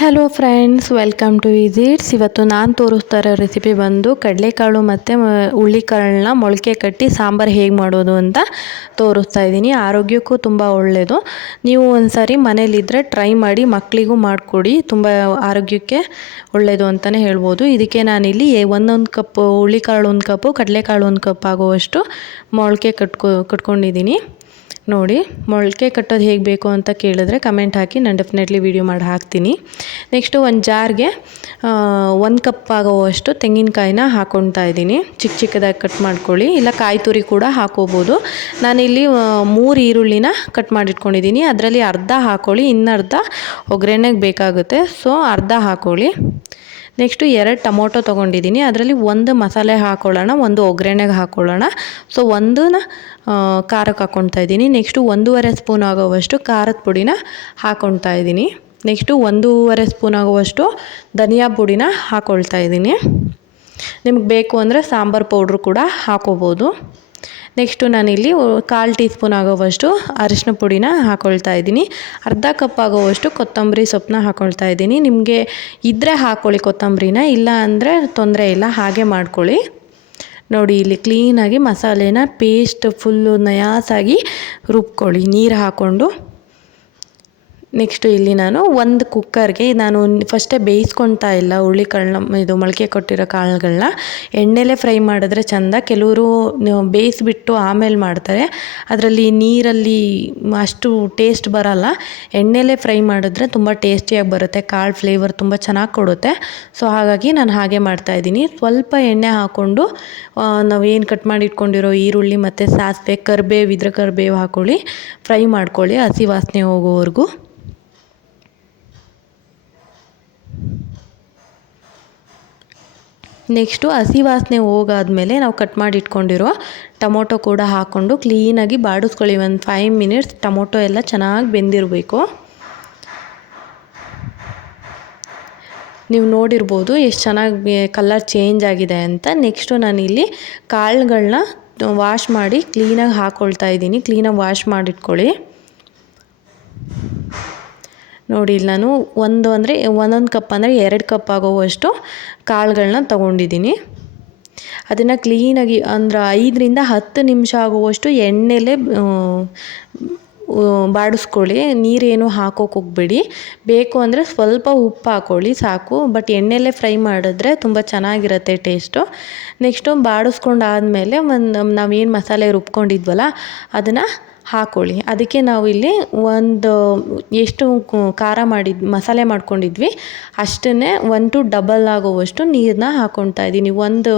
Hello friends welcome to visits ಇವತ್ತು ನಾನು ತೋರಿಸ್ತಾ ಇರೋ ರೆಸಿಪಿ ಬಂದು ಕಡಲೆಕಾಳು ಮತ್ತು ಹುಳ್ಳಿಕಾಳನ್ನ ಮೊಳಕೆ ಕಟ್ಟಿ ಸಾಂಬಾರು ಹೇಗೆ ಮಾಡೋದು ಅಂತ ತೋರಿಸ್ತಾ ಇದ್ದೀನಿ. ಆರೋಗ್ಯಕ್ಕೂ ತುಂಬ ಒಳ್ಳೆಯದು ನೀವು ಒಂದು ಸಾರಿ ಮನೇಲಿದ್ದರೆ ಟ್ರೈ ಮಾಡಿ ಮಕ್ಕಳಿಗೂ ಮಾಡಿಕೊಡಿ. ತುಂಬ ಆರೋಗ್ಯಕ್ಕೆ ಒಳ್ಳೆಯದು ಅಂತಲೇ ಹೇಳ್ಬೋದು. ಇದಕ್ಕೆ ನಾನಿಲ್ಲಿ ಒಂದೊಂದು ಕಪ್ಪು ಹುಳ್ಳಿಕಾಳು ಒಂದು ಕಪ್ಪು ಕಡಲೆಕಾಳು ಒಂದು ಕಪ್ ಆಗುವಷ್ಟು ಮೊಳಕೆ ಕಟ್ಕೊ, ಕಟ್ಕೊಂಡಿದ್ದೀನಿ. ನೋಡಿ ಮೊಳಕೆ ಕಟ್ಟೋದು ಹೇಗೆ ಬೇಕು ಅಂತ ಕೇಳಿದ್ರೆ ಕಮೆಂಟ್ ಹಾಕಿ ನಾನು ಡೆಫಿನೆಟ್ಲಿ ವೀಡಿಯೋ ಮಾಡಿ ಹಾಕ್ತೀನಿ. ನೆಕ್ಸ್ಟು ಒಂದು ಜಾರ್ಗೆ ಒಂದು ಕಪ್ ಆಗುವಷ್ಟು ತೆಂಗಿನಕಾಯಿನ ಹಾಕ್ಕೊಳ್ತಾ ಇದ್ದೀನಿ. ಚಿಕ್ಕ ಚಿಕ್ಕದಾಗಿ ಕಟ್ ಮಾಡ್ಕೊಳ್ಳಿ. ಇಲ್ಲ ಕಾಯಿ ತುರಿ ಕೂಡ ಹಾಕೋಬೋದು. ನಾನಿಲ್ಲಿ ಮೂರು ಈರುಳ್ಳಿನ ಕಟ್ ಮಾಡಿಟ್ಕೊಂಡಿದ್ದೀನಿ. ಅದರಲ್ಲಿ ಅರ್ಧ ಹಾಕ್ಕೊಳ್ಳಿ ಇನ್ನರ್ಧ ಒಗ್ಗರಣೆಗೆ ಬೇಕಾಗುತ್ತೆ. ಸೊ, ಅರ್ಧ ಹಾಕ್ಕೊಳ್ಳಿ ನೆಕ್ಸ್ಟು ಎರಡು ಟೊಮೊಟೊ ತೊಗೊಂಡಿದ್ದೀನಿ ಅದರಲ್ಲಿ ಒಂದು ಮಸಾಲೆ ಹಾಕ್ಕೊಳ್ಳೋಣ ಒಂದು ಒಗ್ಗರಣೆಗೆ ಹಾಕ್ಕೊಳ್ಳೋಣ ಸೊ ಒಂದನ್ನ ಖಾರಕ್ಕೆ ಹಾಕ್ಕೊಳ್ತಾ ಇದ್ದೀನಿ. ನೆಕ್ಸ್ಟು ಒಂದೂವರೆ ಸ್ಪೂನ್ ಆಗೋವಷ್ಟು ಖಾರದ ಪುಡಿನ ಹಾಕ್ಕೊಳ್ತಾ ಇದ್ದೀನಿ. ನೆಕ್ಸ್ಟು ಒಂದೂವರೆ ಸ್ಪೂನ್ ಆಗುವಷ್ಟು ಧನಿಯಾ ಪುಡಿನ ಹಾಕ್ಕೊಳ್ತಾ ಇದ್ದೀನಿ. ನಿಮ್ಗೆ ಬೇಕು ಅಂದರೆ ಸಾಂಬಾರು ಪೌಡ್ರು ಕೂಡ ಹಾಕೋಬೋದು. ನೆಕ್ಸ್ಟು ನಾನಿಲ್ಲಿ ಕಾಲು ಟೀ ಸ್ಪೂನ್ ಆಗೋವಷ್ಟು ಅರಿಶಿನ ಪುಡಿನ ಹಾಕ್ಕೊಳ್ತಾ ಇದ್ದೀನಿ. ಅರ್ಧ ಕಪ್ ಆಗೋವಷ್ಟು ಕೊತ್ತಂಬರಿ ಸೊಪ್ಪನ್ನ ಹಾಕ್ಕೊಳ್ತಾ ಇದ್ದೀನಿ. ನಿಮಗೆ ಇದ್ದರೆ ಹಾಕ್ಕೊಳ್ಳಿ ಕೊತ್ತಂಬರಿನ, ಇಲ್ಲ ಅಂದರೆ ತೊಂದರೆ ಇಲ್ಲ, ಹಾಗೆ ಮಾಡ್ಕೊಳ್ಳಿ. ನೋಡಿ, ಇಲ್ಲಿ ಕ್ಲೀನಾಗಿ ಮಸಾಲೆನ ಪೇಸ್ಟ್ ಫುಲ್ಲು ನಯಾಸಾಗಿ ರುಬ್ಕೊಳ್ಳಿ. ನೀರು ಹಾಕ್ಕೊಂಡು ನೆಕ್ಸ್ಟು ಇಲ್ಲಿ ನಾನು ಒಂದು ಕುಕ್ಕರ್ಗೆ ನಾನು ಫಸ್ಟೇ ಬೇಯಿಸ್ಕೊತಾ ಇಲ್ಲ ಹುಳಿ ಕಾಳನ್ನ, ಇದು ಮೊಳಕೆ ಕೊಟ್ಟಿರೋ ಕಾಳುಗಳನ್ನ ಎಣ್ಣೆಲೇ ಫ್ರೈ ಮಾಡಿದ್ರೆ ಚೆಂದ. ಕೆಲವರು ಬೇಯಿಸಿಬಿಟ್ಟು ಆಮೇಲೆ ಮಾಡ್ತಾರೆ. ಅದರಲ್ಲಿ ನೀರಲ್ಲಿ ಅಷ್ಟು ಟೇಸ್ಟ್ ಬರೋಲ್ಲ. ಎಣ್ಣೆಲೇ ಫ್ರೈ ಮಾಡಿದ್ರೆ ತುಂಬ ಟೇಸ್ಟಿಯಾಗಿ ಬರುತ್ತೆ. ಕಾಳು ಫ್ಲೇವರ್ ತುಂಬ ಚೆನ್ನಾಗಿ ಕೊಡುತ್ತೆ. ಸೊ, ಹಾಗಾಗಿ ನಾನು ಹಾಗೆ ಮಾಡ್ತಾಯಿದ್ದೀನಿ ಸ್ವಲ್ಪ ಎಣ್ಣೆ ಹಾಕ್ಕೊಂಡು ನಾವೇನು ಕಟ್ ಮಾಡಿ ಇಟ್ಕೊಂಡಿರೋ ಈರುಳ್ಳಿ ಮತ್ತು ಸಾಸಿವೆ, ಕರಿಬೇವು, ಇದ್ರ ಕರಿಬೇವು ಹಾಕ್ಕೊಳ್ಳಿ ಫ್ರೈ ಮಾಡ್ಕೊಳ್ಳಿ ಹಸಿ ವಾಸನೆ ಹೋಗೋವರೆಗೂ. ನೆಕ್ಸ್ಟು ಹಸಿ ವಾಸನೆ ಹೋಗಾದ್ಮೇಲೆ ನಾವು ಕಟ್ ಮಾಡಿ ಇಟ್ಕೊಂಡಿರೋ ಟೊಮೊಟೊ ಕೂಡ ಹಾಕ್ಕೊಂಡು ಕ್ಲೀನಾಗಿ ಬಾಡಿಸ್ಕೊಳ್ಳಿ ಒಂದು ಫೈವ್ ಮಿನಿಟ್ಸ್ ಟೊಮೊಟೊ ಎಲ್ಲ ಚೆನ್ನಾಗಿ ಬೆಂದಿರಬೇಕು. ನೀವು ನೋಡಿರ್ಬೋದು ಎಷ್ಟು ಚೆನ್ನಾಗಿ ಕಲರ್ ಚೇಂಜ್ ಆಗಿದೆ ಅಂತ. ನೆಕ್ಸ್ಟು ನಾನಿಲ್ಲಿ ಕಾಳುಗಳನ್ನ ವಾಶ್ ಮಾಡಿ ಕ್ಲೀನಾಗಿ ಹಾಕ್ಕೊಳ್ತಾ ಇದ್ದೀನಿ. ಕ್ಲೀನಾಗಿ ವಾಶ್ ಮಾಡಿಟ್ಕೊಳ್ಳಿ. ನೋಡಿ ನಾನು ಒಂದು ಅಂದರೆ, ಒಂದೊಂದು ಕಪ್ ಅಂದರೆ ಎರಡು ಕಪ್ ಆಗೋವಷ್ಟು ಕಾಳುಗಳನ್ನ ತೊಗೊಂಡಿದ್ದೀನಿ. ಅದನ್ನು ಕ್ಲೀನಾಗಿ ಅಂದ್ರೆ ಐದರಿಂದ ಹತ್ತು ನಿಮಿಷ ಆಗುವಷ್ಟು ಎಣ್ಣೆಲೇ ಬಾಡಿಸ್ಕೊಳ್ಳಿ. ನೀರೇನು ಹಾಕೋಕೆ ಹೋಗ್ಬೇಡಿ. ಬೇಕು ಅಂದರೆ ಸ್ವಲ್ಪ ಉಪ್ಪು ಹಾಕ್ಕೊಳ್ಳಿ ಸಾಕು. ಬಟ್ ಎಣ್ಣೆಲೇ ಫ್ರೈ ಮಾಡಿದ್ರೆ ತುಂಬ ಚೆನ್ನಾಗಿರುತ್ತೆ ಟೇಸ್ಟು ನೆಕ್ಸ್ಟು ಬಾಡಿಸ್ಕೊಂಡಾದ್ಮೇಲೆ ಒಂದು ನಾವೇನು ಮಸಾಲೆ ರುಬ್ಕೊಂಡಿದ್ವಲ್ಲ, ಅದನ್ನು ಹಾಕ್ಕೊಳ್ಳಿ ಅದಕ್ಕೆ ನಾವು ಇಲ್ಲಿ ಒಂದು, ಎಷ್ಟು ಖಾರ ಮಾಡಿದ್ದು ಮಸಾಲೆ ಮಾಡ್ಕೊಂಡಿದ್ವಿ, ಅಷ್ಟನ್ನೇ ಒನ್ ಟು ಡಬಲ್ ಆಗುವಷ್ಟು ನೀರನ್ನ ಹಾಕ್ಕೊಳ್ತಾ ಇದ್ದೀನಿ. ಒಂದು,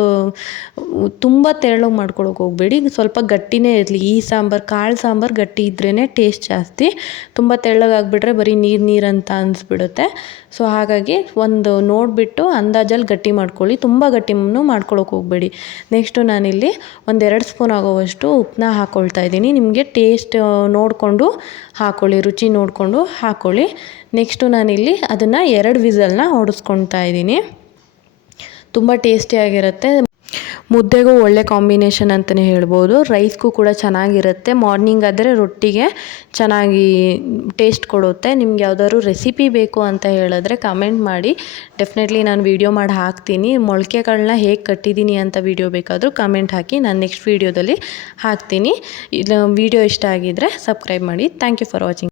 ತುಂಬ ತೆರಳು ಮಾಡ್ಕೊಳಕ್ಕೆ ಹೋಗಬೇಡಿ. ಸ್ವಲ್ಪ ಗಟ್ಟಿನೇ ಇರಲಿ. ಈ ಸಾಂಬಾರು, ಕಾಳು ಸಾಂಬಾರು ಗಟ್ಟಿ ಇದ್ರೇ ಟೇಸ್ಟ್ ಜಾಸ್ತಿ. ತುಂಬ ತೆಳ್ಳಗಾಗ್ಬಿಟ್ರೆ ಬರೀ ನೀರು ನೀರು ಅಂತ ಅನಿಸ್ಬಿಡುತ್ತೆ. ಸೊ, ಹಾಗಾಗಿ ಒಂದು ನೋಡಿಬಿಟ್ಟು ಅಂದಾಜಲ್ಲಿ ಗಟ್ಟಿ ಮಾಡ್ಕೊಳ್ಳಿ. ತುಂಬ ಗಟ್ಟಿನೂ ಮಾಡ್ಕೊಳಕ್ಕೆ ಹೋಗಬೇಡಿ. ನೆಕ್ಸ್ಟು ನಾನಿಲ್ಲಿ ಒಂದೆರಡು ಸ್ಪೂನ್ ಆಗೋವಷ್ಟು ಉಪ್ಪನ್ನ ಹಾಕ್ಕೊಳ್ತಾ ಇದ್ದೀನಿ. ನಿಮಗೆ ಟೇಸ್ಟ್ ನೋಡಿಕೊಂಡು ಹಾಕ್ಕೊಳ್ಳಿ ರುಚಿ ನೋಡಿಕೊಂಡು ಹಾಕ್ಕೊಳ್ಳಿ ನೆಕ್ಸ್ಟು ನಾನಿಲ್ಲಿ ಅದನ್ನು ಎರಡು ವಿಸಲ್ನ ಹೊಡೆಸ್ಕೊಳ್ತಾ ಇದ್ದೀನಿ. ತುಂಬ ಟೇಸ್ಟಿಯಾಗಿರುತ್ತೆ ಮುದ್ದೆಗೂ ಒಳ್ಳೆ ಕಾಂಬಿನೇಷನ್ ಅಂತಲೇ ಹೇಳ್ಬೋದು. ರೈಸ್ಗೂ ಕೂಡ ಚೆನ್ನಾಗಿರುತ್ತೆ. ಮಾರ್ನಿಂಗ್ ಆದರೆ ರೊಟ್ಟಿಗೆ ಚೆನ್ನಾಗಿ ಟೇಸ್ಟ್ ಕೊಡುತ್ತೆ. ನಿಮ್ಗೆ ಯಾವ್ದಾದ್ರು ರೆಸಿಪಿ ಬೇಕು ಅಂತ ಹೇಳಿದ್ರೆ ಕಮೆಂಟ್ ಮಾಡಿ. ಡೆಫಿನೆಟ್ಲಿ ನಾನು ವೀಡಿಯೋ ಮಾಡಿ ಹಾಕ್ತೀನಿ. ಮೊಳಕೆಗಳನ್ನ ಹೇಗೆ ಕಟ್ಟಿದ್ದೀನಿ ಅಂತ ವೀಡಿಯೋ ಬೇಕಾದರೂ ಕಮೆಂಟ್ ಹಾಕಿ. ನಾನು ನೆಕ್ಸ್ಟ್ ವೀಡಿಯೋದಲ್ಲಿ ಹಾಕ್ತೀನಿ. ಇದು ವೀಡಿಯೋ ಇಷ್ಟ ಆಗಿದ್ದರೆ ಸಬ್ಸ್ಕ್ರೈಬ್ ಮಾಡಿ. Thank you for watching.